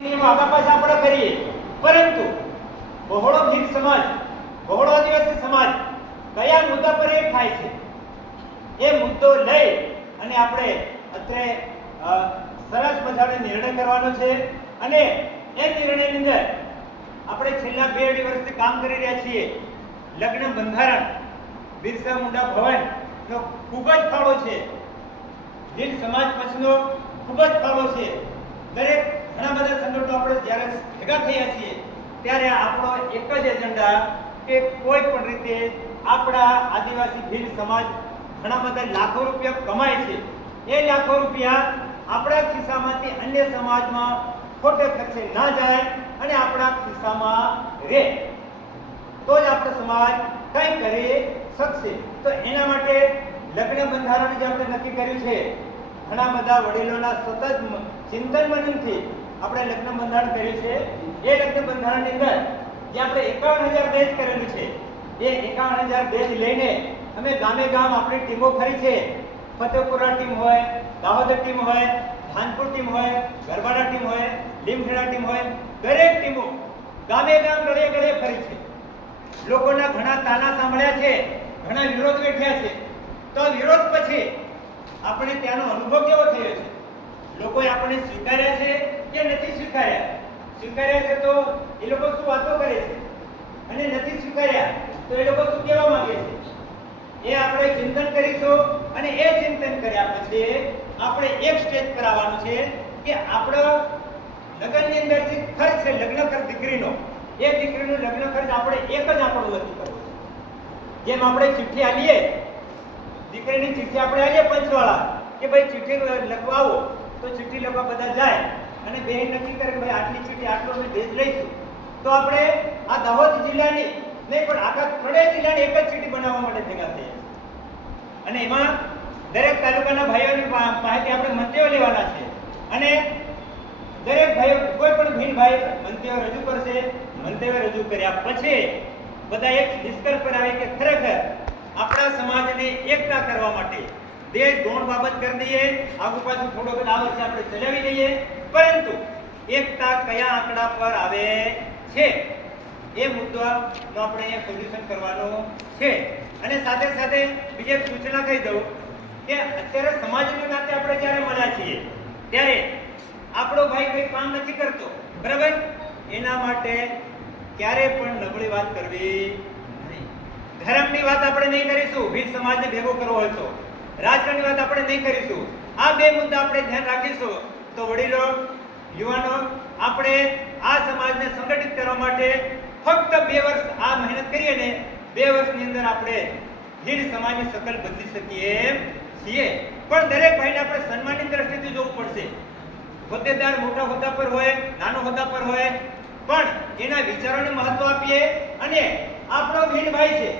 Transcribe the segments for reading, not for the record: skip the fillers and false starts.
આગા પાછા આપણે કરીએ, પરંતુ બહોળો ભીલ સમાજ, બહોળો આદિવાસી સમાજ કયા મુદ્દા પર એક થાય છે એ મુદ્દો લઈ અને આપણે અત્રે સરસ મજાનો નિર્ણય કરવાનો છે. અને એ નિર્ણયની અંદર આપણે છેલ્લા 2-2.5 વર્ષથી કામ કરી રહ્યા છીએ. લગ્ન બંધારણ બિરસા મુંડા ભવનનો ખૂબ જ ફાળો છે, ભીલ સમાજ પક્ષનો ખૂબ જ ફાળો છે. દરેક ઘણા બધા સંગઠનો આપણે જ્યારે ભેગા થયા છીએ ત્યારે આપણો એક જ એજન્ડા કે કોઈ પણ રીતે આપણા આદિવાસી ભીલ સમાજ ઘણા બધા લાખો રૂપિયા કમાય છે, એ લાખો રૂપિયા આપણા ખિસ્સામાંથી અન્ય સમાજમાં ખોટે ખર્ચે ના જાય અને આપણા ખિસ્સામાં રહે, તો જ આપણો સમાજ કંઈ કરી શકશે. તો એના માટે લગ્ન બંધારણ જે આપણે નક્કી કર્યું છે, ઘણા બધા વડીલોના સતત ચિંતન મનનથી આપણે લગ્ન બંધારણ કર્યું છે. એ લગ્ન બંધારણની અંદર જે આપણે 51,000 બેચ કરેલું છે, એ 51,000 બેચ લઈને અમે ગામે ગામ આપણી ટીમો ફરી છે. ફતેપુરા ટીમ હોય, દાહોદ ટીમ હોય, ધાનપુર ટીમ હોય, ગરબાડા ટીમ હોય, લીમખેડા ટીમ હોય, દરેક ટીમો ગામે ગામ ગળે ગળે ફરી છે. લોકોના ઘણા તાના સાંભળ્યા છે, ઘણા વિરોધ વેઠ્યા છે. તો વિરોધ પછી આપણે ત્યાંનો અનુભવ કેવો થયો છે? લોકોએ આપણે સ્વીકાર્યા છે કે નથી સ્વીકાર્યા? સ્વીકાર્યા છે તો એ લોકો શું વાતો કરે છે, અને નથી સ્વીકાર્યા તો એ લોકો શું કહેવા માંગે છે, એ આપણે ચિંતન કરીશું. અને એ ચિંતન કર્યા પછી આપણે એક સ્ટેજ પર આવવાનું છે કે આપણો લગ્નની અંદર જે ખર્ચ છે, લગ્ન ખર્ચ દીકરીનો, એ દીકરીનો લગ્ન ખર્ચ આપણે એક જ આપણો નક્કી કરવો છે. જેમ આપણે ચિઠ્ઠી આલીએ, દીકરીની ચિઠ્ઠી આપણે આલીએ પંચવાળા કે ભાઈ ચિઠ્ઠી લખવા આવો, તો ચિઠ્ઠી લખવા બધા જાય અને બહેન નક્કી કરે કે ભાઈ આટલી ચિઠ્ઠી આટલો અમે ભેજ લઈશું. તો આપણે આ દાહોદ જિલ્લાની નહીં પણ આખા ત્રણેય જિલ્લાની એક જ ચિઠ્ઠી બનાવવા માટે ભેગા થયા અને એમાં દરેક તાલુકાના ભાઈઓની પાસેથી આપણે મંતવ્યો લેવાના છે. અને દરેક ભાઈઓ, કોઈ પણ ભીલ ભાઈ મંતવ્ય રજૂ કરશે. મંતવ્ય રજૂ કર્યા પછી બધા એક નિષ્કર્ષ પર આવે કે ખરેખર આપણા સમાજને એકતા કરવા માટે દેશ ગૌણ બાબત કરી દઈએ, આગુ પાછું થોડો ઘણો આ વર્ષે આપણે ચલાવી લઈએ, પરંતુ એકતા કયા આંકડા પર આવે છે એ મુદ્દાનો આપણે અહીંયા સોલ્યુશન કરવાનો છે. અને સાથે સાથે બીજી એક સૂચના કહી દઉં કે અત્યારે સમાજની નાતે આપણે જ્યારે મળ્યા છીએ ત્યારે આપણો ભાઈ કંઈ કામ નથી કરતો, બરાબર, એના માટે ક્યારે પણ નબળી વાત કરવી નહીં. ધર્મની વાત આપણે નહીં કરીશું, ભીલ સમાજને ભેગો કરવો હોય તો. રાજકારણની વાત આપણે નહીં કરીશું. આ બે મુદ્દા આપણે ધ્યાન રાખીશું તો વડીલો, યુવાનો, આપણે આ સમાજને સંગઠિત કરવા માટે ફક્ત 2 વર્ષ આ મહેનત કરીએ ને 2 વર્ષની અંદર આપણે ભીલ સમાજની શકલ બદલી શકીએ છીએ. પણ દરેક ભાઈને આપણે સન્માનની દ્રષ્ટિથી જોવું પડશે. હોદ્દેદાર મોટા હોદ્દા પર હોય, નાનો હોદ્દા પર હોય, પણ એના વિચારોને મહત્વ આપીએ. અને આપણો ભીલ ભાઈ છે,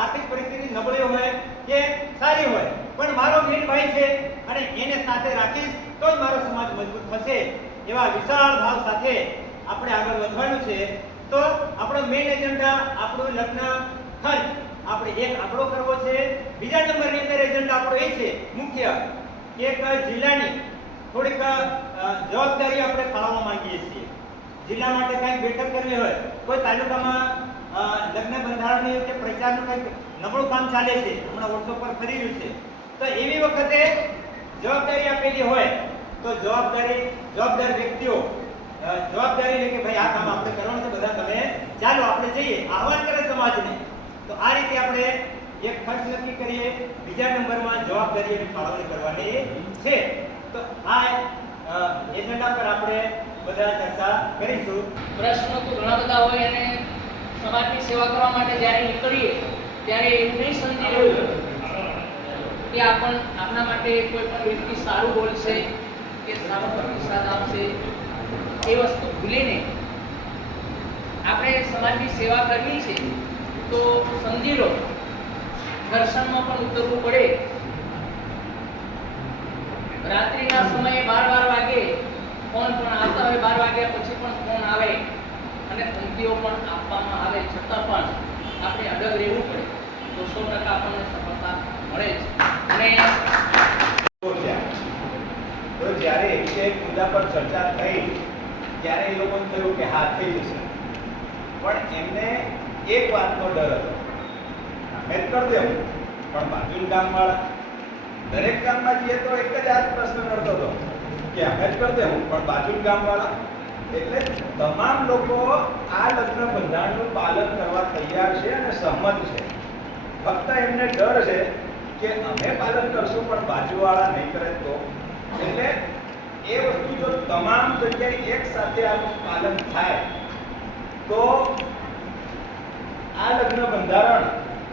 આર્થિક પરિસ્થિતિ નબળી હોય કે સારી હોય, પણ મારો ભીલ ભાઈ છે અને એને સાથે રાખીશ તો જ મારો સમાજ મજબૂત થશે. એવા વિશાળ ભાવ સાથે આપણે આગળ વધવાનું છે. તો આપણો મેઇન એજન્ડા આપણું લગ્ન ખર્ચ આપણે એક આંકડો કરવો છે. બીજા નંબરની અંદર એજન્ડા આપણો એ છે મુખ્ય એક જિલ્લાની થોડીક જવાબદારી આપણે ફાળવવા માંગીએ છીએ. જિલ્લા માટે કંઈક બેઠક કરવી હોય, કોઈ તાલુકામાં લગ્ન બંધારણની કે પ્રચારનું કંઈક નબળું કામ ચાલે છે, હમણાં વર્ષો પર ફરી રહ્યું છે, તો એવી વખતે જવાબદારી આપેલી હોય તો જવાબદાર વ્યક્તિઓ જવાબદારી લે કે ભાઈ આ કામ આપણે કરવાનું છે, બધા તમે ચાલો આપણે જઈએ, આહવાન કરે સમાજને. તો આ રીતે આપણે એક ખર્ચ નક્કી કરીએ, બીજા નંબરમાં જવાબદારી અને ફાળવણી કરવાની છે. તો આ એજન્ડા પર આપણે બધા ચર્ચા કરીશું. પ્રશ્નો તો ઘણા બધા હોય અને સમાજની સેવા કરવા માટે જ્યારે નીકળીએ ત્યારે એવું નહીં સમજી રહ્યું કે આપણા માટે કોઈ પણ વ્યક્તિ સારું બોલશે કે સારો પ્રતિસાદ આપશે, એ વસ્તુ ભૂલીને આપણે સમાજની સેવા કરવી છે તો સમજી લો દર્શનમાં પણ ઉતરવું પડે. રાત્રિના સમયે 12 વાગે ફોન પણ આવતા હોય, 12 વાગ્યા પછી પણ ફોન આવે અને ધમકીઓ પણ આપવામાં આવે, છતાં પણ આપણે અડગ રહેવું પડે તો 100% આપણને સફળતા મળે છે. અને તો જ્યારે એક મુદ્દા પર ચર્ચા થઈ ત્યારે એ લોકોને થયું કે હા થઈ જશે, પણ એમને એક વાતનો ડર હતો, મેં કરી દેવું, પણ બાજુના ગામવાળા દરેક ગામમાં જઈએ તો એક જ આ જ પ્રશ્ન કરતો હતો કે અમે જ કરી દેવું, પણ બાજુના ગામવાળા એટલે તમામ લોકો આ લગ્ન બંધારણનું પાલન કરવા તૈયાર છે અને સહમત છે. ફક્ત એમને ડર છે કે અમે પાલન કરશું પણ બાજુવાળા નહીં કરે તો. એટલે એ વસ્તુ જો તમામ જગ્યાએ એક સાથે આનું પાલન થાય તો આ લગ્ન બંધારણ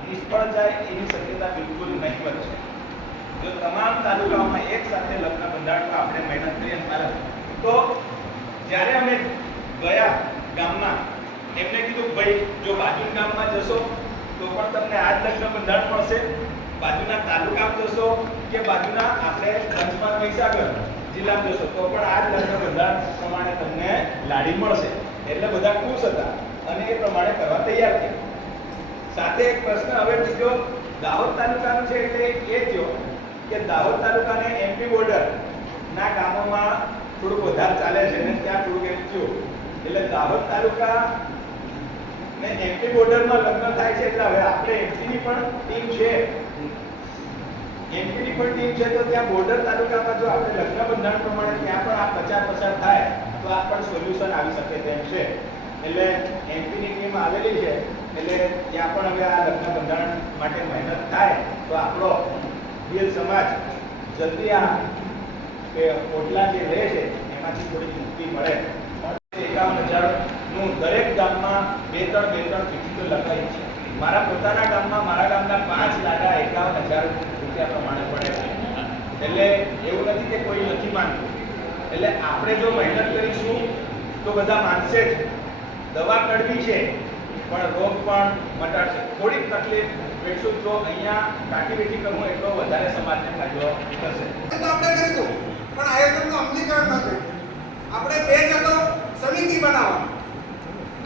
નિષ્ફળ જાય એની શક્યતા બિલકુલ નહીવત છે. જો તમામ તાલુકાઓમાં એક સાથે લગ્ન બંધારણમાં આપણે મહેનત કરીએ પાલન, તો જ્યારે અમે ગયા ગામમાં એમને કીધું ભાઈ જો બાજુના ગામમાં જશો તો પણ તમને આ જ લગ્ન બંધારણ મળશે, બાજુના તાલુકામાં જશો કે બાજુના આપણે પંચમહાલ મહીસાગર જિલ્લામાં જશો તો પણ આ જ લગ્ન બંધારણ પ્રમાણે તમને લાડી મળશે. એટલે બધા ખુશ હતા અને એ પ્રમાણે કરવા તૈયાર થયા. સાથે એક પ્રશ્ન હવે બીજો દાહોદ તાલુકાનો છે, એટલે એ થયો કે દાહોદ તાલુકાને એમપી બોર્ડર ના ગામોમાં થોડુંક વધારે ચાલે છે ને ત્યાં થોડુંક એમ થયું, એટલે દાહોદ તાલુકા ને એમપી બોર્ડરમાં લગ્ન થાય છે. એટલે હવે આપણે એમપીની પણ ટીમ છે, એમપીની પણ ટીમ છે, તો ત્યાં બોર્ડર તાલુકામાં જો આપણે લગ્ન બંધારણ પ્રમાણે ત્યાં પણ આ પ્રચાર પ્રસાર થાય તો આ પણ સોલ્યુશન આવી શકે તેમ છે. એટલે એમપીની ટીમ આવેલી છે, એટલે ત્યાં પણ હવે આ લગ્ન બંધારણ માટે મહેનત થાય તો આપણો ભીલ સમાજ જલ્દી આ પોટલા જે રહે છે એમાંથી થોડી મુક્તિ મળે. 51,000 નું દરેક ગામમાં બે ત્રણ ટિકિટો લગાવી છે. મારા પોતાના ગામમાં મારા ગામના 5 લાડા 51,000 રૂપિયા પ્રમાણે પડે છે. એટલે એવું નથી કે કોઈ નથી માનતું. એટલે આપણે જો મહેનત કરીશું તો બધા માનશે જ. દવા કડવી છે પણ રોગ પણ મટાડશે. થોડીક તકલીફ વેઠશું તો અહીંયા કાઠી કરવું એટલો વધારે સમાજને ફાયદો થશે. તો આપણે કરીશું પણ આયોજનનું અમલીકરણ ન થયું. આપણે 2 જતો સમિતિ બનાવવા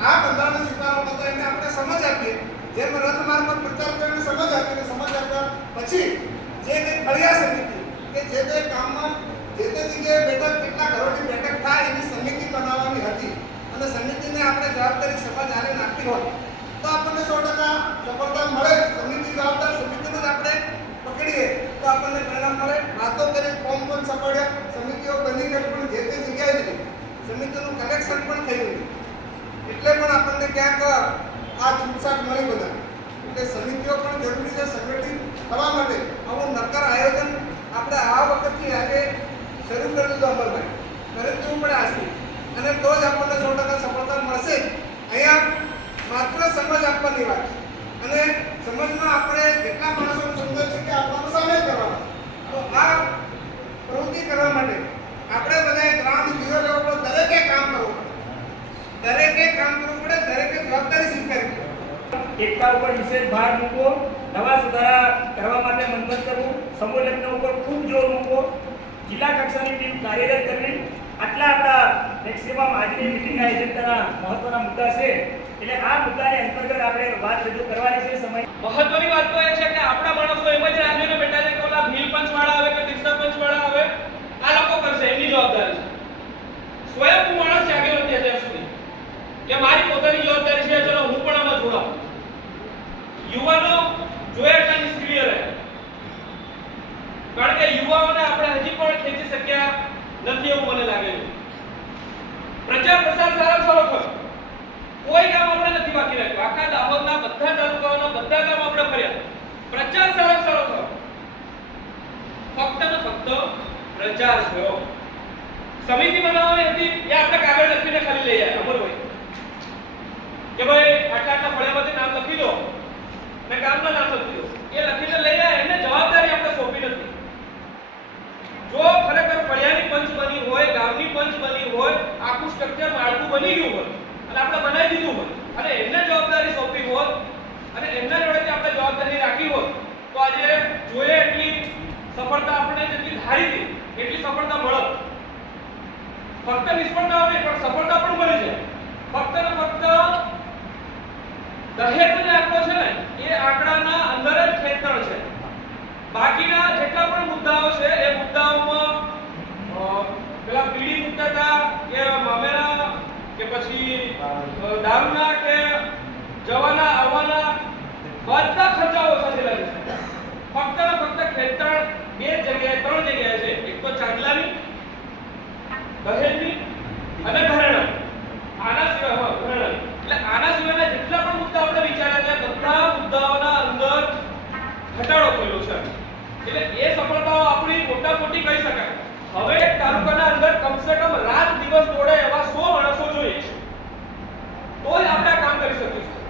આ બંધારણ સ્વીકારવા તો એને આપણે સમજ આપીએ, જેમ રથ માર્ફત પ્રચાર કરીને સમજ આપીએ, સમજ આપ્યા પછી જે કંઈ ફળિયા સમિતિ કે જે તે કામમાં જે તે જગ્યાએ બેઠક કેટલા ઘરોની બેઠક થાય એની સમિતિ બનાવવાની હતી અને સમિતિને આપણે જવાબદારી સમાજ આને નાખી હોય તો આપણને 100% સફળતા મળે. સમિતિ જવાબદાર સમિતિને જ આપણે પકડીએ તો આપણને પરિણામ મળે. વાતો કરી ફોર્મ પણ સપાડ્યા, સમિતિઓ બની ગઈ પણ જે તે જગ્યાએ જ સમિતિનું કલેક્શન પણ થયું એટલે પણ આપણને ક્યાંક આ છૂટછાટ મળી બધા. એટલે સમિતિઓ પણ જરૂરી છે સંગઠિત થવા માટે. આવું નક્કર આયોજન આપણે આ વખતથી આજે શરૂ કરી દીધું અમરભાઈ, કરી દેવું પડે આજથી, અને તો જ આપણને 100% સફળતા મળશે. અહીંયા માત્ર સમજ આપવાની વાત અને સમજમાં આપણે કેટલા માણસોને સમજે છે કે આપણને સામેલ કરવાના. તો આ પ્રવૃત્તિ કરવા માટે આપણે બધાએ ગ્રામ જીરો લેવલ પર દરેકે કામ કરવું પડે, દરેકે કામ કરવું પડે, દરેકે જવાબદારી સ્વીકારવી પડે. એકતા ઉપર વિશેષ ભાર મૂકવો, નવા સુધારા કરવા માટે મંથન કરવું, સમૂહ લગ્ન ઉપર ખૂબ જોર મૂકવો, જિલ્લા કક્ષાની ટીમ કાર્યરત કરવી. આટલા આપણા મેક્સિમમ આજની મિટિંગના એજન્ડાના મહત્વના મુદ્દા છે. એટલે આ મુદ્દાને અંતર્ગત આપણે વાત રજૂ કરવાની છે. સમય મહત્વની વાત તો એ છે કે આપણા માણસો એમ જ રાજ્યને બેઠા છે કે ઓલા ભીલ પંચવાળા આવે કે તીર્થા પંચવાળા આવે આ લોકો કરશે, એમની જવાબદારી છે. સ્વયં હું માણસ જાગ્યો નથી અત્યાર સુધી કે મારી પોતાની જવાબદારી છે, ચલો હું પણ આમાં જોડાઉં. યુવાનો જોયા એટલા નિષ્ક્રિય રહે, કારણ કે યુવાઓને આપણે હજી પણ ખેંચી શક્યા નથી એવું મને લાગે છે. પ્રચાર પ્રસાર સારા સારો થયો, કોઈ ગામ આપણે નથી બાકી રાખ્યું. આખા દાહોદના બધા તાલુકાઓના બધા ગામ આપણે ફર્યા, પ્રચાર સારો સારો થયો. ફક્ત ને ફક્ત પ્રચાર થયો. સમિતિ બનાવવાની હતી એ આપણે કાગળ લખીને ખાલી લઈ આવ્યા અમરભાઈ કે ભાઈ આટલા ફળિયામાંથી નામ લખી દો ને ગામના નામ લખી દો. એ લખીને લઈ આવ્યા, એને જવાબદારી આપણે સોંપી નથી. જો ખરેખર ફળિયાની પંચ બની હોય, ગામની પંચ બની હોય, આખું સ્ટ્રક્ચર માળખું બની ગયું હોય અને આપણે બનાવી દીધું હોય અને એમને જવાબદારી સોંપી હોત અને એમના જોડેથી આપણે જવાબદારી રાખી હોત તો આજે જોઈએ એટલી સફળતા આપણે જેટલી ધારી હતી એટલી સફળતા મળત. ફક્ત નિષ્ફળતા નહીં પણ સફળતા પણ મળી જાય. ફક્ત ને ફક્ત દહેજનો જે આંકડો છે ને એ આંકડાના અંદર જ ખેંચણ છે. બાકીના જેટલા પણ મુદ્દાઓ છે એ મુદ્દાઓમાં પેલા પીડી મુદ્દા હતા કે મામેરા દારૂના કે જવાના આવવાના બધા ખર્ચાઓ ઓછા થયેલા છે. ફક્ત ને ફક્ત ખેતર બે જગ્યાએ ત્રણ જગ્યાએ છે. એક તો ચાંદલાની, દહેજની અને ઘરેણા. આના સિવાય ઘરેણા એટલે આના સિવાયના જેટલા પણ મુદ્દા આપણે વિચાર્યા છે બધા મુદ્દાઓના અંદર ઘટાડો થયેલો છે. એટલે એ સફળતાઓ આપણી મોટા મોટી કહી શકાય. હવે એક તાલુકાના અંદર કમસે કમ રાત દિવસ દોડે એવા 100 માણસો જોઈએ તો જ આપણે આ કામ કરી શકીશું.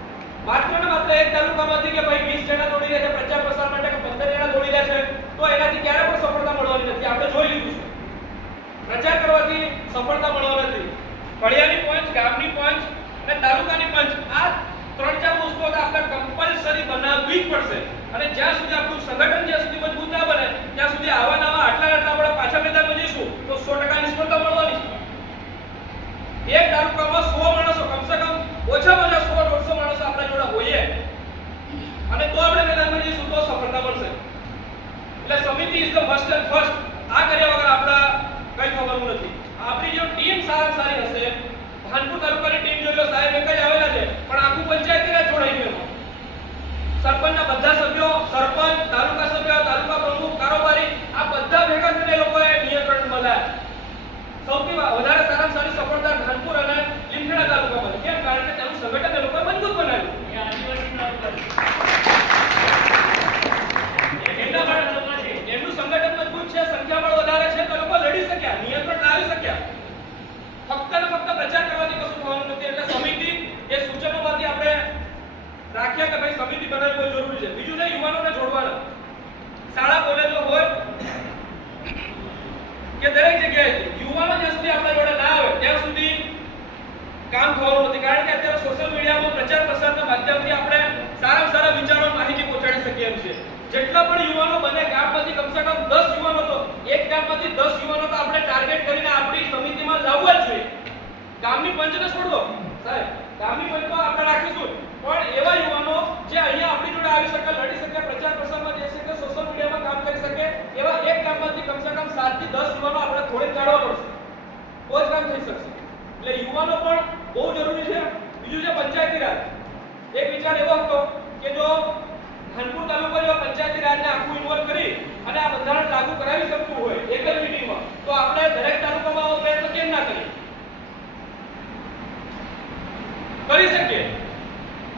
માત્ર ને માત્ર એક તાલુકામાંથી કે ભાઈ 20 જણા દોડી રહ્યા છે પ્રચાર પ્રસાર માટે કે 15 જણા દોડી રહ્યા છે તો એનાથી ક્યારે પણ સફળતા મળવાની નથી. આપણે જોઈ લીધું છે. પ્રચાર કરવાથી સફળતા મળવાની નથી. ફળિયાની પંચ, ગામની પંચ અને તાલુકાની પંચ આ 3-4 વસ્તુઓ આપણે કમ્પલસરી બનાવવી જ પડશે. અને જ્યાં સુધી આપણું સંગઠન જ્યાં સુધી મજબૂત ના બને ત્યાં સુધી આવા નવા આટલા આપણે પાછા મેદાનમાં જઈશું તો 100% નિષ્ફળતા મળવાની છે. એક તાલુકામાં 100 માણસો કમસે કમ ઓછામાં ઓછા 100-150 માણસો આપણા જોડે હોઈએ અને તો આપણે મેદાનમાં જઈશું તો સફળતા મળશે. એટલે સમિતિ is the must and first. આ કર્યા વગર આપણા કઈ થવાનું નથી. આપણી જો ટીમ સારી હશે, ધાનપુર તાલુકાની ટીમ જોઈ લો, સાહેબ એક જ આવેલા છે પણ આખું પંચાયતી રાજ જોડાઈ ગયું. સરપંચના બધા સભ્યો, સરપંચ, તાલુકા સભ્ય, તાલુકા પ્રમુખ, કારોબારી આ બધા ભેગા થઈને એ લોકોએ નિયંત્રણ બનાવ્યા. સૌથી વધારે સારામાં સારી સફળતા ધાનપુર અને લીમખેડા તાલુકામાં. કેમ? કારણ કે તેનું સંગઠન એ લોકોએ મજબૂત બનાવ્યું. એમનું સંગઠન મજબૂત છે, સંખ્યાબળ વધારે છે તો લોકો લડી શક્યા, નિયંત્રણ લાવી શક્યા. ફક્ત ને ફક્ત પ્રચાર કરવાથી કશું થવાનું નથી. એટલે સમિતિ એ સૂચનોમાંથી આપણે રાખ્યા કે ભાઈ સમિતિ બનાવવી બહુ જરૂરી છે. બીજું છે યુવાનોને જોડવાના. શાળા કોલેજો હોય કે દરેક જગ્યાએ યુવાનો જ્યાં સુધી આપણા જોડે ના આવે ત્યાં સુધી કામ થવાનું નથી. કારણ કે અત્યારે સોશિયલ મીડિયામાં પ્રચાર પ્રસારના માધ્યમથી આપણે સારામાં સારા વિચારો, માહિતી પહોંચાડી શકીએ એમ છે. જેટલા પણ યુવાનો બને ગામમાંથી કમસે કમ 10 યુવાનો તો એક ગામમાંથી 10 યુવાનો તો આપણે ટાર્ગેટ કરીને આપણી સમિતિમાં લાવવા જ જોઈએ. ગામની પંચને છોડ દો સાહેબ, ગામની પંચ તો આપણે રાખીશું પણ એવા યુવાનો જે અહીંયા આપણી જોડે આવી શકે, લડી શકે, પ્રચાર પ્રસારમાં જઈ શકે, સોશિયલ મીડિયામાં કામ કરી શકે એવા એક ગામમાંથી કમસે કમ 7 થી 10 યુવાનો આપણે થોડે કાઢવા પડશે તો જ કામ થઈ શકશે. એટલે યુવાનો પણ બહુ જરૂરી છે. બીજું છે પંચાયતી રાજ. એક વિચાર એવો હતો કે જો ધાનપુર તાલુકા જેવા પંચાયતી રાજને આખું ઇન્વોલ્વ કરી અને આ બંધારણ લાગુ કરાવી શકતું હોય એક જ મીટિંગમાં તો આપણે દરેક તાલુકામાં આવો પ્રયત્ન કેમ ના કરીએ? કરી શકીએ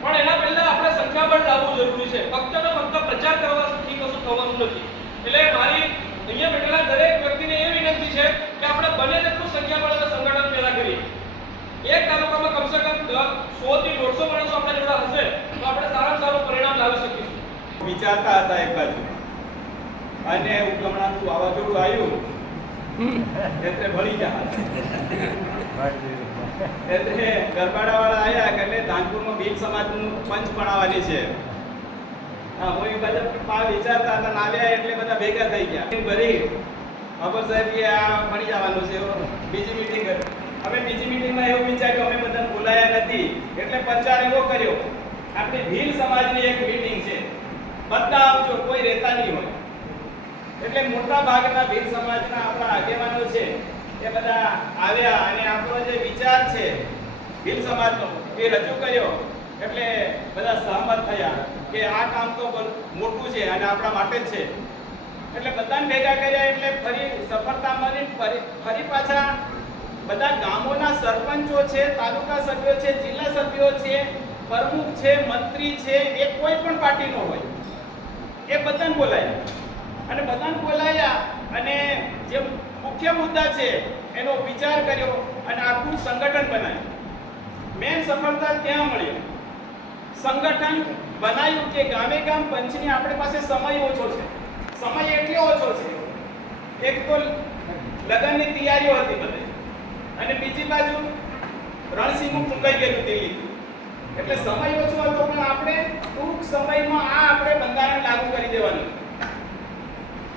પણ એના પહેલા આપણે સંખ્યાબળ લાવવું જરૂરી છે. ફક્ત ને ફક્ત પ્રચાર કરવાથી કશું થવાનું નથી. એટલે મારી અહીંયા બેઠેલા દરેક વ્યક્તિને એ વિનંતી છે કે આપણે બને તેટલું સંખ્યાબળ અને સંગઠન પેદા કરીએ. એક તાલુકામાં કમસે કમ 100 થી 150 માણસો આપણા જોડે હશે તો આપણે સારામાં સારું પરિણામ લાવી શકીશું. વિચારતા હતા એક બાજુ અને ઉગમણાનું વાવાઝોડું આવ્યું એટલે ભળી ગયા. એટલે ગરબાડાવાળા આવ્યા કે એટલે ધાનપુરમાં ભીલ સમાજનું પંચ બનાવવાની છે. હા, હું એ બધા વિચારતા હતા ને આવ્યા એટલે બધા ભેગા થઈ ગયા. ભરી ખબર સાહેબ કે આ મળી જવાનું છે. બીજી મીટિંગ કરી. અમે બીજી મીટિંગમાં એવું વિચાર્યું અમે બધા બોલાયા નથી એટલે પ્રચાર એવો કર્યો આપણી ભીલ સમાજની એક મીટિંગ છે, બધા આવજો, કોઈ રહેતા નહીં હોય. એટલે મોટા ભાગના ભીલ સમાજના આપણા આગેવાનો છે એ બધા આવ્યા અને આપણો જે વિચાર છે ભીલ સમાજનો એ રજૂ કર્યો. એટલે બધા સહમત થયા કે આ કામ તો મોટું છે અને આપણા માટે જ છે. એટલે બધાને ભેગા કર્યા એટલે ફરી સફળતા મળી. ફરી પાછા બધા ગામોના સરપંચો છે, તાલુકા સભ્યો છે, જિલ્લા સભ્યો છે, પ્રમુખ છે, મંત્રી છે, એ કોઈ પણ પાર્ટીનો હોય એ બધાને બોલાયા અને બધાને બોલાયા અને જે મુખ્ય મુદ્દા છે એનો વિચાર કર્યો અને આખું સંગઠન બનાવ્યું. મેન સફળતા ત્યાં મળી. સંગઠન બનાવ્યું કે ગામે ગામ પંચની આપણી પાસે સમય ઓછો છે. સમય એટલો ઓછો છે, એક તો લગ્નની તૈયારીઓ હતી બધે અને બીજી બાજુ રણસીમુખ મુકાઈ ગયેલું દિલ્હી. એટલે સમય ઓછો હતો પણ આપણે ટૂંક સમયમાં આ આપણે બંધારણ લાગુ કરી દેવાનું.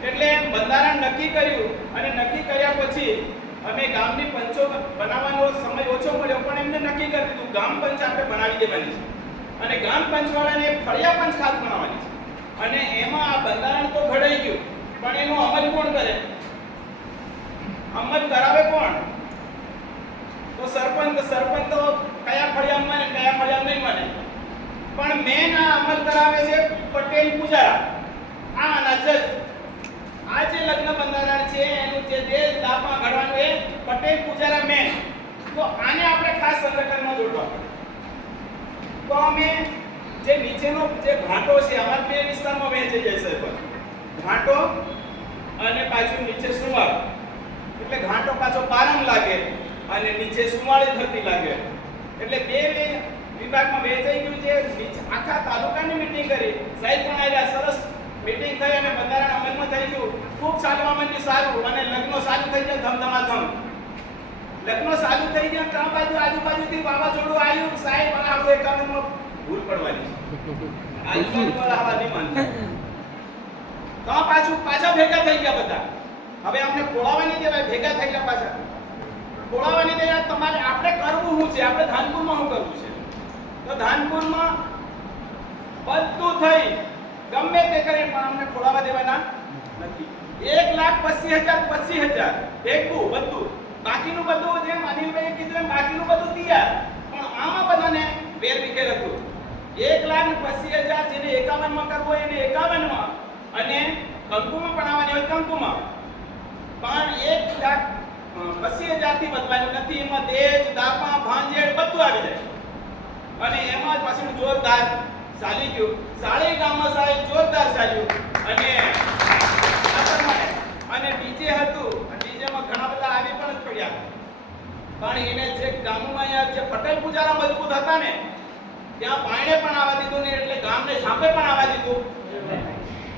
એટલે બંધારણ નક્કી કર્યું અને નક્કી કર્યા પછી અમે ગામની પંચો બનાવવાનો સમય ઓછો મળ્યો પણ એમને નક્કી કરી દીધું ગામ પંચ આપણે બનાવી દેવાની છે અને ગામ પંચવાળાને ફળિયા પંચ ખાસ બનાવવાની છે. અને એમાં આ બંધારણ તો ઘડાઈ ગયું પણ એનો અમલ કોણ કરે? અમલ કરાવે કોણ? તો સરપંચ તો કયા ફળિયામાં પણ મેન આ અમલ કરાવે છે પટેલ પૂજારા. આ અનાજ આ જે લગ્ન બંધારણ છે એનું જે દેશ દાપમાં ઘડવાનું એ પટેલ પૂજારા મેન. તો આને આપણે ખાસ સંગઠનમાં જોડવા પડે. તો અમે જે નીચેનો જે ઘાટો છે અમારા બે વિસ્તારમાં વહેંચાઈ જાય છે પર ઘાટો અને પાછું નીચે સુવાળ. એટલે ઘાટો પાછો પારમ લાગે અને નીચે સુવાળી ધરતી લાગે. એટલે બે વિભાગમાં વહેંચાઈ ગયું છે. આખા તાલુકાની મીટિંગ કરી, સાહેબ પણ આવ્યા, સરસ મીટિંગ થઈ અને બંધારણ અમલમાં થઈ ગયું. ખૂબ ચાલવા માંડ્યું સારું અને લગ્નો ચાલુ થઈ ગયા ધમધમાધમ. લગ્નો ચાલુ થઈ ગયા ત્રણ બાજુ આજુબાજુથી વાવાઝોડું આવ્યું. સાહેબ આપણું 51માં ભૂલ પડવાની છે. આજુબાજુ વાળા આવા નહીં માનતા. તો પાછા ભેગા થઈ ગયા બધા. હવે અમને ખોળાવાની દેવાય, ભેગા થઈ ગયા પાછા. ખોળાવાની દેવાય તમારે આપણે કરવું શું છે? આપણે ધાનપુરમાં શું કરવું છે? તો ધાનપુરમાં બધું થઈ ગમે તે કરી પણ અમને ખોળાવા દેવાના નથી. 1,25,000 ભેગું બધું. બાકીનું બધું જેમ અનિલભાઈએ કીધું એમ બાકીનું બધું તૈયાર. પણ આમાં બધાને વેરવિખેર હતું. 1,25,000 જેને 51 માં કરવો હોય એને 51 માં અને કંકુમાં પણ આવવાની હોય કંકુમાં. પણ 1,25,000 થી વધવાનું નથી. એમાં દેજ દાપા ભાંજેડ બધું આવી જાય. અને એમાં જ પાછું જોરદાર ચાલી ગયું. સાળી ગામમાં સાહેબ જોરદાર ચાલ્યું. અને ડીજે હતું. ડીજેમાં ઘણા બધા આવી પણ પડ્યા. પણ એને જે ગામમાં જે પટેલ પૂજારા મજબૂત હતા ને ત્યાં પાણે પણ આવવા દીધું ને એટલે ગામને સાંભે પણ આવવા દીધું.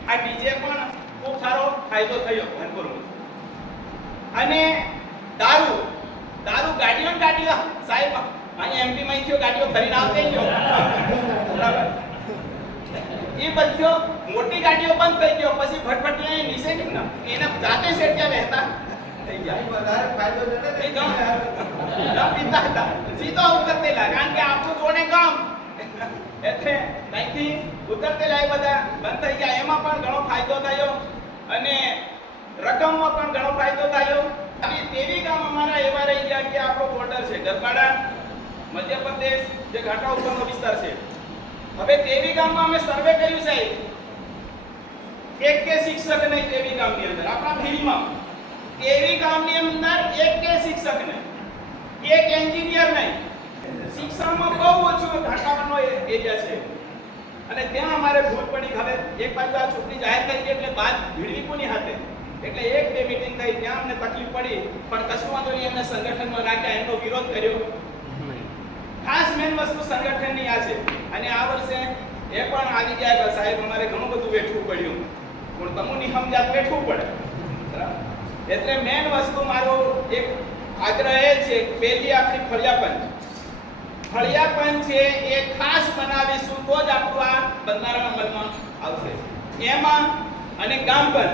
આ ડીજે પણ ખૂબ સારો ફાયદો થયો ધનપુરમાં. અને દારૂ ગાડીઓ સાહેબ અહીંયા એમપી માં થયો, ગાડીઓ ફરીને આવતે ગયો બરાબર. એ બધો મોટી ગાડીઓ બંધ થઈ ગયો. પછી ભટભટિયા નીચે કેમ ના એને જાતે સેટ્યા વહેતા થઈ ગયા. વધારે ફાયદો પીતા હતા સીધો ઉતરતે લા, કારણ કે આપણું જોડે ગામ એટલે ત્યાંથી ઉતરતે લાય બધા બંધ થઈ ગયા. એમાં પણ ઘણો ફાયદો થયો અને રકમમાં પણ ઘણો ફાયદો થયો. અને તેવી ગામ અમારા એવા રહી ગયા કે આપણો બોર્ડર છે ગરબાડા મધ્યપ્રદેશ જે ઘાટા ઉપરનો વિસ્તાર છે. હવે તેવી ગામમાં અમે સર્વે કર્યું સાહેબ, એક કે શિક્ષક નહીં તેવી ગામની અંદર. આપણા ફિલ્ડમાં તેવી ગામની અંદર એક કે શિક્ષક નહીં, એક એન્જિનિયર નહીં. શિક્ષણમાં બહુ ઓછું ઘાટાવાનો એરિયા છે. અને ત્યાં અમારે ભૂલ પડી. હવે એક બાજુ આ ચૂંટણી જાહેર થઈ ગઈ એટલે બાદ ભીડવી કોની હાથે એટલે એક બે મીટિંગ થઈ ત્યાં અમને તકલીફ પડી. પણ કશું વાંધો નહીં, એમને સંગઠનમાં રાખ્યા, એમનો વિરોધ કર્યો. ખાસ મેન વસ્તુ સંગઠનની આ છે. અને આ વર્ષે એ પણ આવી ગયા કે સાહેબ અમારે ઘણું બધું વેઠવું પડ્યું, પણ તમુની સમજાત વેઠવું પડે બરાબર. એટલે મેન વસ્તુ મારો એક આગ્રહ એ છે, પહેલી આપણી ફળિયા પંચ છે એ ખાસ બનાવીશું તો જ આપણું આ બંધારણ અમલમાં આવશે. એમાં અને ગામ પંચ,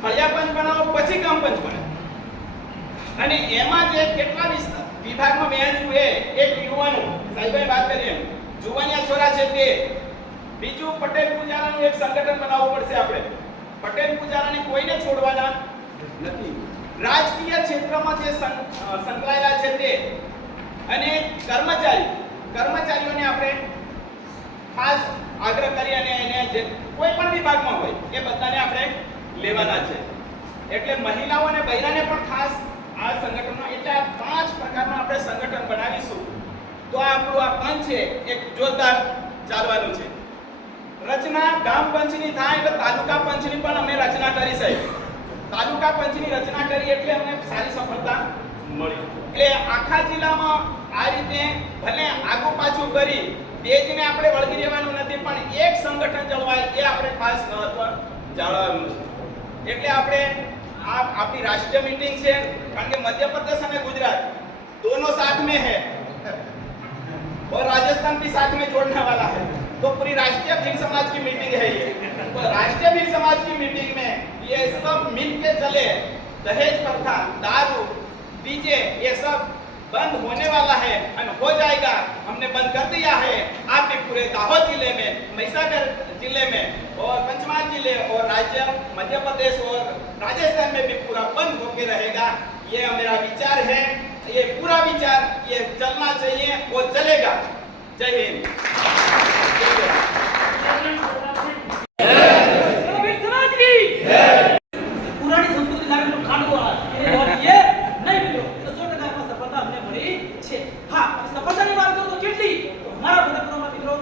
ફળિયા પંચ બનાવો પછી ગામ પંચ બને. અને એમાં જે કેટલા વિભાગમાં વહેંચવું એ એક યુવાનો સાહેબે વાત કરી એમ જુવાનિયા છોરા છે તે. બીજું પટેલ પૂજારાનું એક સંગઠન બનાવવું પડશે આપણે. પટેલ પૂજારાને કોઈને છોડવાના નથી. રાજકીય ક્ષેત્રમાં જે સંકળાયેલા છે તે અને કર્મચારીઓને આપણે ખાસ આગ્રહ કરી અને એને જે કોઈ પણ વિભાગમાં હોય એ બધાને આપણે લેવાના છે. એટલે મહિલાઓ અને બહેરાને પણ ખાસ આ સંગઠનમાં એટલે આ 5 પ્રકારનું આપણે સંગઠન બનાવીશું તો આપણું આ પંચ છે એક જોરદાર ચાલવાનું છે. રચના ગામ પંચની થાય એટલે તાલુકા પંચની પણ અમે રચના કરી છે. તાલુકા પંચની રચના કરી એટલે અમને સારી સફળતા મળી. એટલે આખા જિલ્લામાં આ રીતે ભલે આગુ પાછું કરી બેજને આપણે વળગી રહેવાનું નથી, પણ એક સંગઠન ચલાવાય એ આપણે ખાસ મહત્વ જાળવવાનું છે. એટલે આપણે આપણી राष्ट्रीय मीटिंग છે, કારણ કે मध्य प्रदेश અને गुजरात दोनों साथ में है और राजस्थान भी साथ में जोड़ने वाला है. तो पूरी राष्ट्रीय भील समाज की मीटिंग है ये. तो राष्ट्रीय भील समाज की मीटिंग में ये सब मिलके चले. दहेज प्रथा, दारू, डीजे ये सब बंद होने वाला है और हो जाएगा. हमने बंद कर दिया है. आप भी पूरे दाहोद जिले में, महिसागर जिले में और पंचमहाल जिले और राज्य मध्य प्रदेश और राजस्थान में भी पूरा बंद होके रहेगा. ये मेरा विचार है. ये पूरा विचार ये चलना चाहिए और चलेगा. જય હિન્દ समाज की पुरानी संस्कृति लागे तो खांडो वाला ये और ये नहीं मिलो तो 100% માં સફળતા અમને મળી છે હા સફળતાની વાત કરું તો કેટલી તો અમારા ભણતરમાં મિત્રો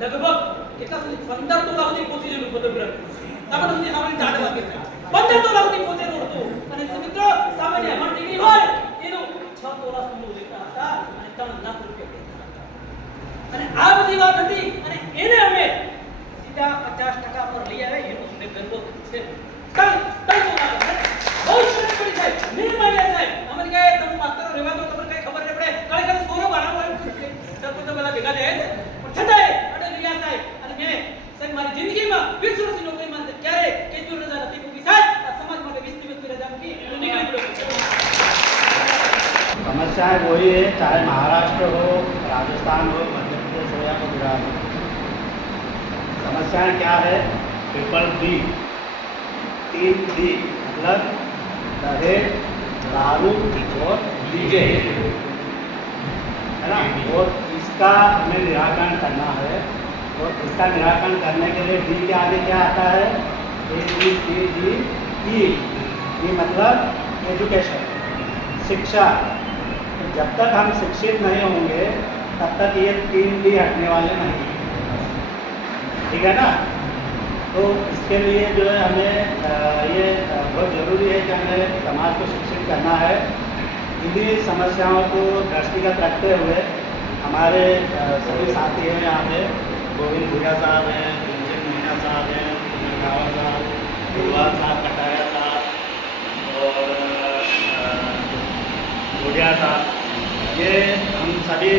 લગભગ કેટલા સુધી 15 તોલા સુધી પહોંચી ગયેલું ફોટોગ્રાફી તમને સુધી સામાન્ય જાડ વાગે છે 15 તોલા સુધી પહોંચેલું હતું અને મિત્રો સામાન્ય અમાર ડિગ્રી હોય એનું 6 તોલા સુધી લેતા હતા અને 3 લાખ રૂપિયા દેતા હતા અને આ બધી વાત હતી અને એને અમે સીધા 50% પર લઈ આવે એનો અમને ગર્વ છે તણ તોલા બહુ સરસ પડી સાહેબ નિર્માણ સાહેબ અમે કહે તમે માસ્તરો રહેવા તો તમને કઈ ખબર નહીં પડે કાલે કાલે સોનો બનાવવાનું સર તો બધા ભેગા જાય છે પણ છતાંય અડે રિયા સાહેબ અને મેં સાહેબ મારી જિંદગીમાં 20 વર્ષની નોકરીમાં ક્યારે કેજ્યુઅલ રજા નથી મૂકી સાહેબ આ સમાજ માટે 20 દિવસની રજા મૂકી અને નીકળી પડ્યો समस्याएं वही है, चाहे महाराष्ट्र हो, राजस्थान हो, मध्य प्रदेश हो या गुजरात हो। समस्याएं क्या है? ट्रिपल डी, 3D मतलब दहेज, दारू और डीजे, है ना। और इसका हमें निराकरण करना है और इसका निराकरण करने के लिए डी के आगे क्या आता है? ABCDE, ये मतलब एजुकेशन, शिक्षा। जब तक हम शिक्षित नहीं होंगे तब तक ये 3D हटने वाले नहीं, ठीक है ना। तो इसके लिए जो है हमें ये बहुत ज़रूरी है कि हमें समाज को शिक्षित करना है। इन्हीं समस्याओं को दृष्टिगत रखते हुए हमारे सभी साथी हैं यहाँ पे, गोविंद भुरिया साहब हैं, भीमसेन मीना साहब हैं, सुनील रावत साहब, गुरुवार साहब, कटारिया साहब और भुरिया साहब, ये हम सभी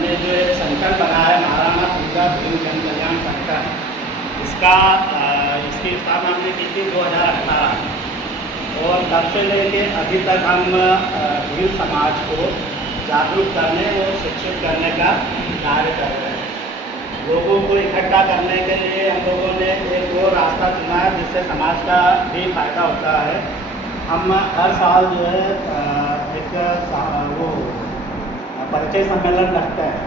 ने जो एक संगठन बना है महाराणा प्रताप भीम जन कल्याण संगठन, इसकी स्थापना हमने की थी 2018 और तब से लेके अभी तक हम भील समाज को जागरूक करने और शिक्षित करने का कार्य कर रहे हैं। लोगों को इकट्ठा करने के लिए हम लोगों ने एक वो रास्ता चुना है जिससे समाज का भी फायदा होता है। हम हर साल जो है एक वो परिचय सम्मेलन रखते हैं,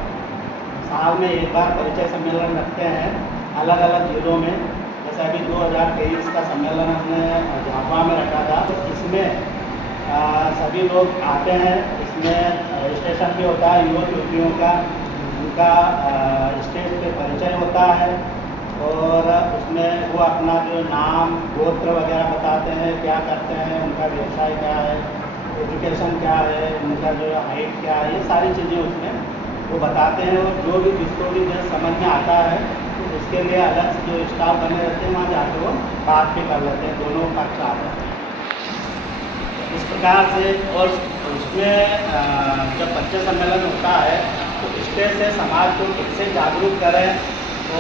साल में एक बार परिचय सम्मेलन रखते हैं अलग अलग जिलों में। जैसे अभी 2023 का सम्मेलन हमने झाबुआ में रखा था, तो इसमें सभी लोग आते हैं। इसमें रजिस्ट्रेशन भी होता है युवक युवतियों का, उनका स्टेज पे परिचय होता है और उसमें वो अपना जो नाम गोत्र वगैरह बताते हैं, क्या करते हैं, उनका व्यवसाय क्या है, एजुकेशन क्या है, उनका जो हाइट क्या है, ये सारी चीज़ें उसमें वो बताते हैं। और जो भी जिसको भी जो समझ में आता है तो उसके लिए अलग से जो स्टाफ बने रहते हैं वहाँ जाके वो बात भी कर लेते हैं, दोनों पक्ष आते हैं इस प्रकार से। और उसमें जब बच्चे सम्मेलन होता है तो स्टेज से समाज को कैसे जागरूक करें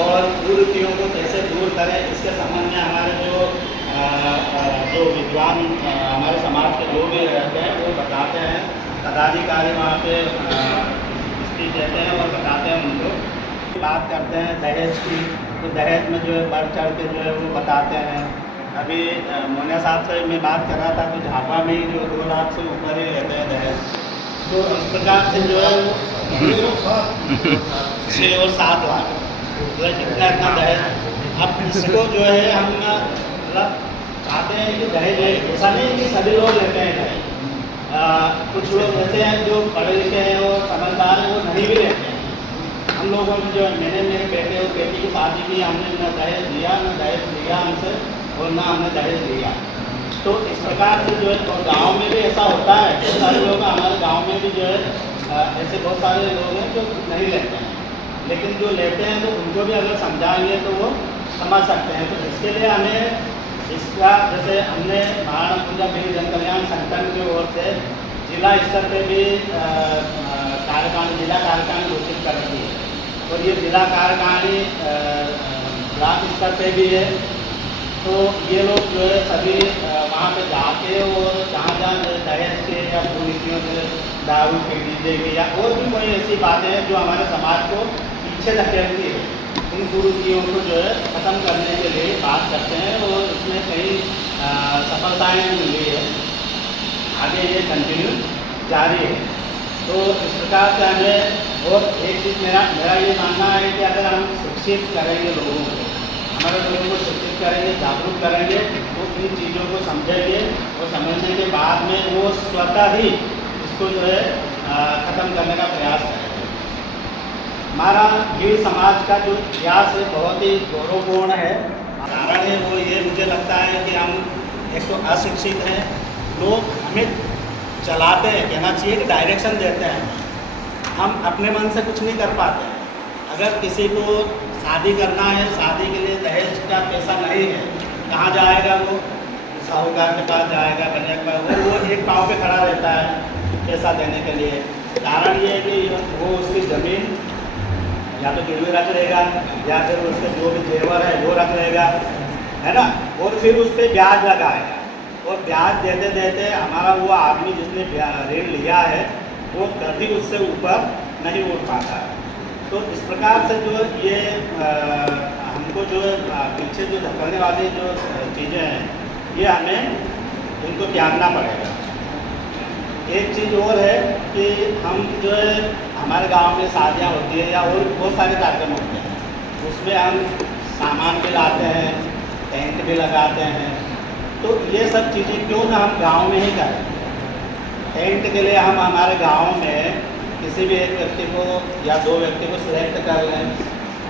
और कुरीतियों को कैसे दूर करें, इसके संबंध में हमारे जो विद्वान हमारे समाज के लोग भी रहते हैं वो बताते हैं। पदाधिकारी वहाँ पे स्पीच देते हैं और बताते हैं उनको। बात करते हैं दहेज की, तो दहेज में जो है बढ़ चढ़ के जो है वो बताते हैं। अभी मोनिया साहब से मैं बात कर रहा था तो झाबुआ में ही जो 2 लाख से ऊपर ही रहते हैं दहेज। तो इस प्रकार से जो है वो 6 और 7 लाख जो है इतना दहेज। अब इसको जो है हम मतलब चाहते हैं कि दहेज ऐसा नहीं कि सभी लोग लेते हैं दहेज। कुछ लोग ऐसे हैं जो पढ़े लिखे हैं और समझदार हैं, वो नहीं भी लेते हैं। हम लोगों ने जो मेरे बेटे और बेटी की शादी की, हमने न दहेज दिया न दहेज लिया हमसे और ना हमने दहेज लिया। तो इस प्रकार से जो है और गाँव में भी ऐसा होता है, बहुत सारे लोग हमारे गाँव में भी जो है ऐसे बहुत सारे लोग हैं जो नहीं लेते हैं, लेकिन जो लेते हैं तो उनको भी अगर समझाएंगे तो वो समझ सकते हैं। तो इसके लिए हमें इसका जैसे हमने महाराणा प्रताप भीम जन कल्याण संगठन की ओर से जिला स्तर पे भी जिला कार्यकारिणी घोषित कर रही है और ये जिला कार्यकारिणी ब्लॉक स्तर पे भी है। तो ये लोग जो है सभी वहाँ पे जाके और जहाँ दहेज के या कुरीतियों से, दारू के, डीजे के या और भी कोई ऐसी बातें हैं जो हमारे समाज को पीछे धकेलती है, उन कुरीतियों को जो है ख़त्म करने के लिए बात करते हैं और इसमें कई सफलताएँ मिली है। आगे ये कंटिन्यू जारी है। तो इस प्रकार से हमें और एक चीज़ मेरा मेरा ये मानना है कि अगर हम शिक्षित करेंगे लोगों को, हमारे लोगों को शिक्षित करेंगे, जागरूक करेंगे, तो इन चीज़ों को समझेंगे और समझने के बाद में वो स्वतः ही इसको जो है ख़त्म करने का प्रयास करेंगे। हमारा भील समाज का जो इतिहास है बहुत ही गौरवपूर्ण है। कारण है वो ये मुझे लगता है कि हम एक तो अशिक्षित हैं, लोग हमें चलाते हैं, कहना चाहिए कि डायरेक्शन देते हैं, हम अपने मन से कुछ नहीं कर पाते। अगर किसी को शादी करना है, शादी के लिए दहेज का पैसा नहीं है, कहाँ जाएगा वो? साहूकार के पास जाएगा, कन्या के पास। वो एक पाँव पे खड़ा रहता है पैसा देने के लिए। कारण ये है कि वो उसकी ज़मीन या तो गिरवी रख लेगा या फिर उसके जो भी जेवर है वो रख लेगा, है ना, और फिर उस पर ब्याज लगाएगा। और ब्याज देते देते हमारा वो आदमी जिसने ऋण लिया है वो कभी उससे ऊपर नहीं उठ पाता है। तो इस प्रकार से जो ये हमको जो पीछे जो धकेलने वाली जो चीज़ें हैं ये हमें इनको त्यागना पड़ेगा। एक चीज़ और है कि हम जो है हमारे गांव में शादियां होती है या और बहुत सारे कार्यक्रम होते हैं, उसमें हम सामान भी लाते हैं, टेंट भी लगाते हैं। तो ये सब चीज़ें क्यों ना हम गांव में ही करें। टेंट के लिए हम हमारे गांव में किसी भी एक व्यक्ति को या दो व्यक्ति को सिलेक्ट कर लें,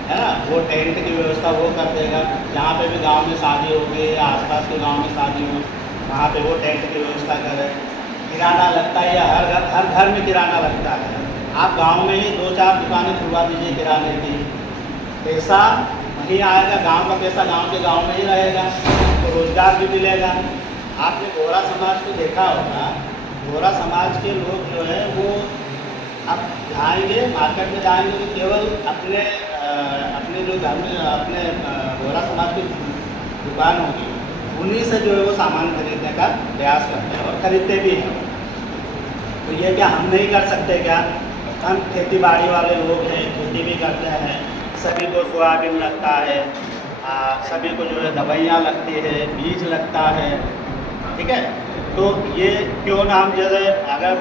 है ना, वो टेंट की व्यवस्था वो कर देगा। जहाँ पे भी गांव में शादी होगी या आसपास के गांव में शादी हो वहाँ पे वो टेंट की व्यवस्था करें। किराना लगता है या हर घर में किराना लगता है, आप गांव में ही 2-4 दुकानें खुलवा दीजिए किराने की, पैसा वहीं आएगा, गांव का पैसा गांव में ही रहेगा, तो रोजगार भी मिलेगा। आपने गोरा समाज को देखा होगा, गोरा समाज के लोग जो है वो अब जाएंगे मार्केट में जाएंगे तो केवल अपने जो घर में अपने गोरा समाज की दुकान होगी उन्हीं से जो है वो सामान खरीदने का प्रयास करते हैं और खरीदते भी हैं। तो ये क्या हम नहीं कर सकते क्या? हम खेती बाड़ी वाले लोग हैं, खेती भी करते हैं, सभी को सोयाबीन लगता है, सभी को जो है दवाइयाँ लगती है, बीज लगता है, ठीक है। तो ये क्यों ना हम जैसे अगर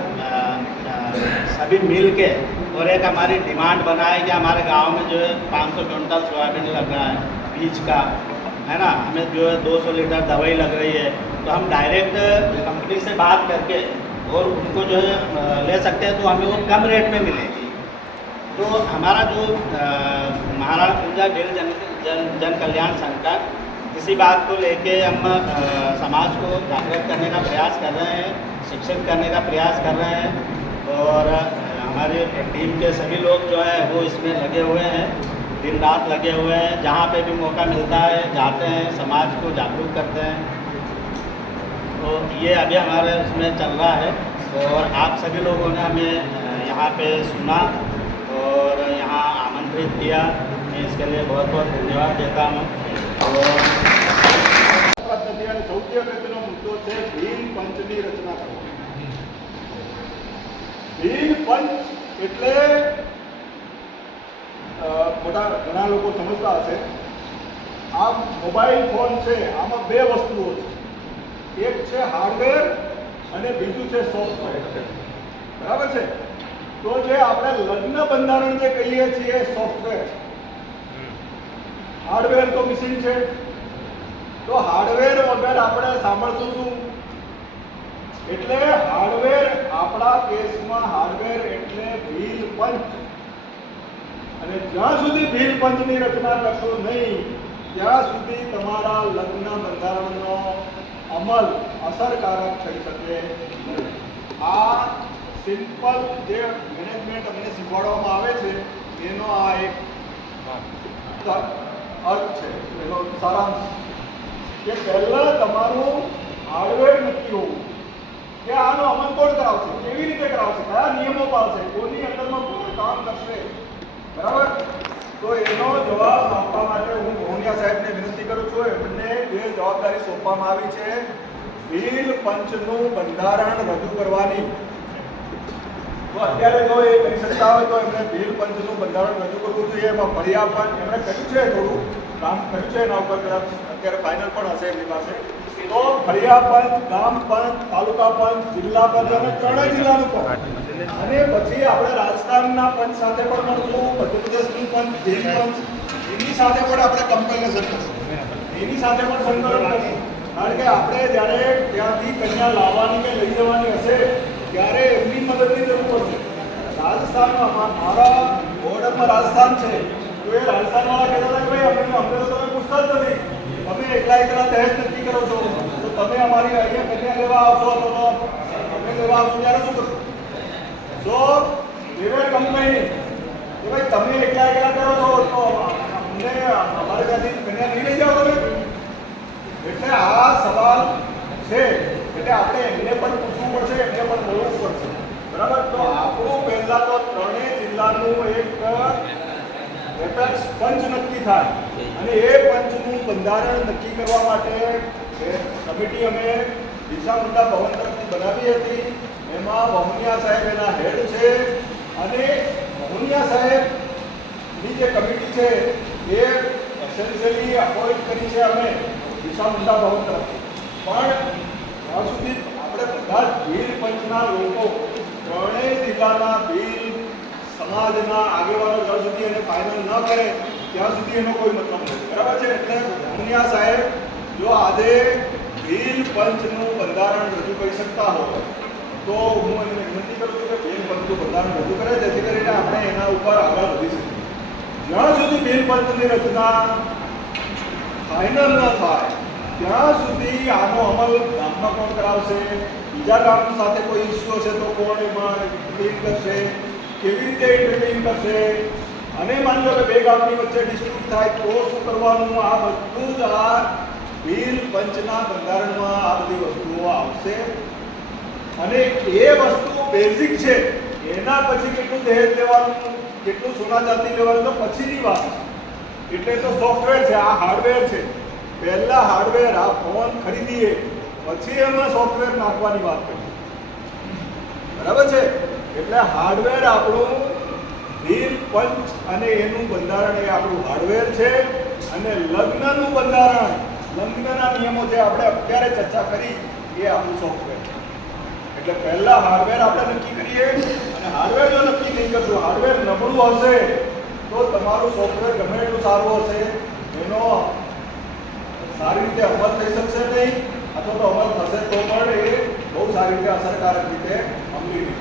सभी मिल के और एक हमारी डिमांड बनाए कि हमारे गांव में जो है 500 क्विंटल सोयाबीन लग रहा है बीज का, है ना, हमें जो है 200 लीटर दवाई लग रही है, तो हम डायरेक्ट कंपनी से बात करके और उनको जो है ले सकते हैं, तो हमें वो कम रेट में मिलेगी। तो हमारा जो महाराणा प्रताप भील जन कल्याण संगठन इसी बात को लेके हम समाज को जागृत करने का प्रयास कर रहे हैं, शिक्षित करने का प्रयास कर रहे हैं और हमारे टीम के सभी लोग जो है वो इसमें लगे हुए हैं, दिन रात लगे हुए हैं। जहाँ पे भी मौका मिलता है जाते हैं, समाज को जागरूक करते हैं। तो ये अभी हमारे उसमें चल रहा है और आप सभी लोगों ने हमें यहाँ पे सुना और यहाँ आमंत्रित किया, मैं इसके लिए बहुत बहुत धन्यवाद देता हूँ। और સૌથી અગત્યનો મુદ્દો છે ભીલ પંચની રચના કરવી। ભીલ પંચ એટલે ઘણા લોકો સમજતા હશે, આ મોબાઈલ ફોન છે આમાં બે વસ્તુઓ છે, એક છે હાર્ડવેર અને બીજું છે સોફ્ટવેર, બરાબર છે। તો જે આપણે લગ્ન બંધારણ જે કહીએ છીએ સોફ્ટવેર, હાર્ડવેર તો મિસિંગ છે। તો હાર્ડવેર વગર આપણે સાંભળશું શું? એટલે હાર્ડવેર આપણા કેસમાં હાર્ડવેર એટલે ભીલ પંચ, અને જ્યાં સુધી ભીલ પંચની રચના કરશો નહીં ત્યાં સુધી તમારા લગ્ન બંધારણનો અમલ અસરકારક થઈ શકે નહીં। આ સિમ્પલ જે મેનેજમેન્ટ અમને શીખવાડવામાં આવે છે એનો આ એક અર્થ છે, એનો સારાંશ કે પહેલાં તમારું હાર્ડવેર નક્કી હોવું કે આનો અમલ કોણ કરાવશે, કેવી રીતે કરાવશે, કયા નિયમો પાડશે, કોની અંદરમાં કોણ કામ કરશે, બરાબર। તો એનો જવાબ આપવા માટે હું મોહનિયા સાહેબને વિનંતી કરું છું। એમને જે જવાબદારી સોંપવામાં આવી છે ભીલ પંચનું બંધારણ રજૂ કરવાની, તો અત્યારે જો એ કરી શકતા હોય તો એમને ભીલ પંચનું બંધારણ રજૂ કરવું જોઈએ। એમાં ફળિયા પણ એમણે કર્યું છે, થોડું કામ કર્યું છે એના ઉપર, કદાચ અત્યારે ફાઇનલ પણ હશે એમની પાસે। તો ફળિયા પંચ, ગામ પંચ, તાલુકા પંચ, જિલ્લા પંચ અને 3 જિલ્લાનું પંચ અને પછી આપણે રાજસ્થાનના પંચ સાથે પણ મળશું, મધ્યપ્રદેશનું પંચ, દિલ્હી પંચ, એની સાથે પણ આપણે કમ્પેરિઝન કરશું, એની સાથે પણ સંકલન કરશું. કારણ કે આપણે જ્યારે ત્યાંથી કન્યા લાવવાની કે લઈ જવાની હશે ત્યારે એમની મદદની જરૂર પડશે. રાજસ્થાનમાં મારા બોર્ડરમાં રાજસ્થાન છે, તો એ રાજસ્થાનવાળા કહેતા હતા કે ભાઈ અમને તો તમે પૂછતા જ નથી, તમે એકલા દહેજ નક્કી કરો છો, તો તમે અમારી અહીંયા કન્યા લેવા આવશો તો અમે લેવા આવશું ત્યારે શું કરશો? સો એવે કંપની કે ભાઈ તમે એકલા કરો છો તો અમને અમારે ત્યાંથી કન્યા નહીં લઈ જાઓ તમે. એટલે આ સવાલ છે, એટલે આપણે એમને પણ પૂછવું પડશે, એમને પણ બોલવું પડશે. બરાબર? તો આપણું પહેલા તો ત્રણેય જિલ્લાનું એક એપેક્સ પંચ નક્કી થાય અને એ પંચનું બંધારણ નક્કી કરવા માટે કમિટી અમે બિરસા મુંડા ભવન તરફથી બનાવી હતી. એમાં વહુનિયા સાહેબ એના હેડ છે અને વહુનિયા સાહેબની જે કમિટી છે એ એસેન્શિયલી અપોઇન્ટ કરી છે અમે બિરસા મુંડા ભવન તરફથી. પણ જ્યાં સુધી આપણે બધા જ ભીલ પંચના લોકો ત્રણેય જિલ્લાના ભીલ સમાજના આગેવાનો જ્યાં સુધી એને ફાઇનલ ન કરે ત્યાં સુધી એનો કોઈ મતલબ નથી. બરાબર છે? એટલે વહુનિયા સાહેબ જો આજે ભીલ પંચનું બંધારણ રજૂ કરી શકતા હોય તો હું એમને વિનંતી કરું છું કે ભીલ પંચનું બંધારણ રજૂ કરે, જેથી કરીને આપણે એના ઉપર આગળ વધી શકીએ. જ્યાં સુધી ભીલ પંચની રચના ફાઇનલ ન થાય ત્યાં સુધી આનો અમલ ગામમાં કોણ કરાવશે, બીજા ગામ સાથે કોઈ ઇસ્યુ હશે તો કોણ એમાં ઇન્ટરવીન કરશે, કેવી રીતે ઇન્ટરવીન કરશે, અને માની લો કે બે ગામની વચ્ચે ડિસ્પ્યુટ થાય તો શું કરવાનું, આ બધું જ આ ભીલ પંચના બંધારણમાં આ બધી વસ્તુઓ આવશે. અને એ વસ્તુ બેઝિક છે. એના પછી કેટલું દહેજ લેવાનું, કેટલું સોના ચાંદી લેવાનું તો પછીની વાત છે. એટલે તો સોફ્ટવેર છે, આ હાર્ડવેર છે. પહેલા હાર્ડવેર આ ફોન ખરીદીએ પછી એમાં સોફ્ટવેર નાખવાની વાત કરીએ. બરાબર છે? એટલે હાર્ડવેર આપણું ભીલ પંચ અને એનું બંધારણ એ આપણું હાર્ડવેર છે. અને લગ્નનું બંધારણ, લગ્નના નિયમો જે આપણે અત્યારે ચર્ચા કરી એ આપણું સોફ્ટવેર છે. એટલે પહેલા હાર્ડવેર આપણે નક્કી કરીએ અને હાર્ડવેર જો નક્કી નહીં કરશું, હાર્ડવેર નબળું હશે તો તમારું સોફ્ટવેર ગમે એટલું સારું હશે એનો સારી રીતે અમલ થઈ શકશે નહીં, અથવા તો અમલ થશે તો પણ એ બહુ સારી રીતે અસરકારક રીતે અમલી નહીં.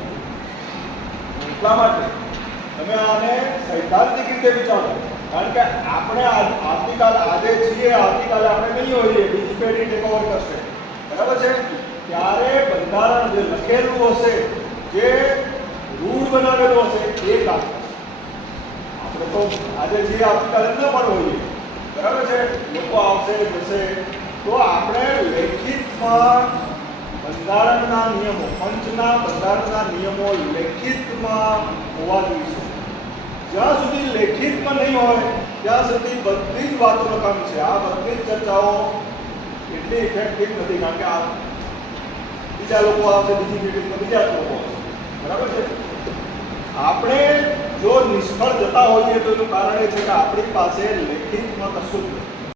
એટલા માટે તમે આને સૈદ્ધાંતિક રીતે વિચારો. કારણ કે આપણે આવતીકાલે આજે છીએ, આવતીકાલે આપણે નહીં હોઈએ, બીજી પેઢી ટેક ઓવર કરશે. બરાબર છે? ત્યારે બંધારણ જે લખેલું હશે, જે રૂલ બનાવેલો હશે એ કામ કરશે. આપણે તો આજે છીએ, આવતીકાલે ન પણ હોઈએ. બરાબર છે? લોકો આવશે જશે, તો આપણે લેખિતમાં બંધારણના નિયમો, પંચના બંધારણના નિયમો લેખિતમાં હોવા જોઈએ. જ્યાં સુધી લેખિતમાં નહીં હોય ત્યાં સુધી બધી જ વાતો નકામી છે. આ બધી જ ચર્ચાઓ એટલી ઇફેક્ટિવ નથી, કારણ કે આ બીજા લોકો આવશે, બીજી મીટિંગમાં બીજા જ લોકો આવશે. બરાબર છે? આપણે જો નિષ્ફળ જતા હોઈએ તો એનું કારણ એ છે કે આપણી પાસે લેખિતમાં કશું જ નથી.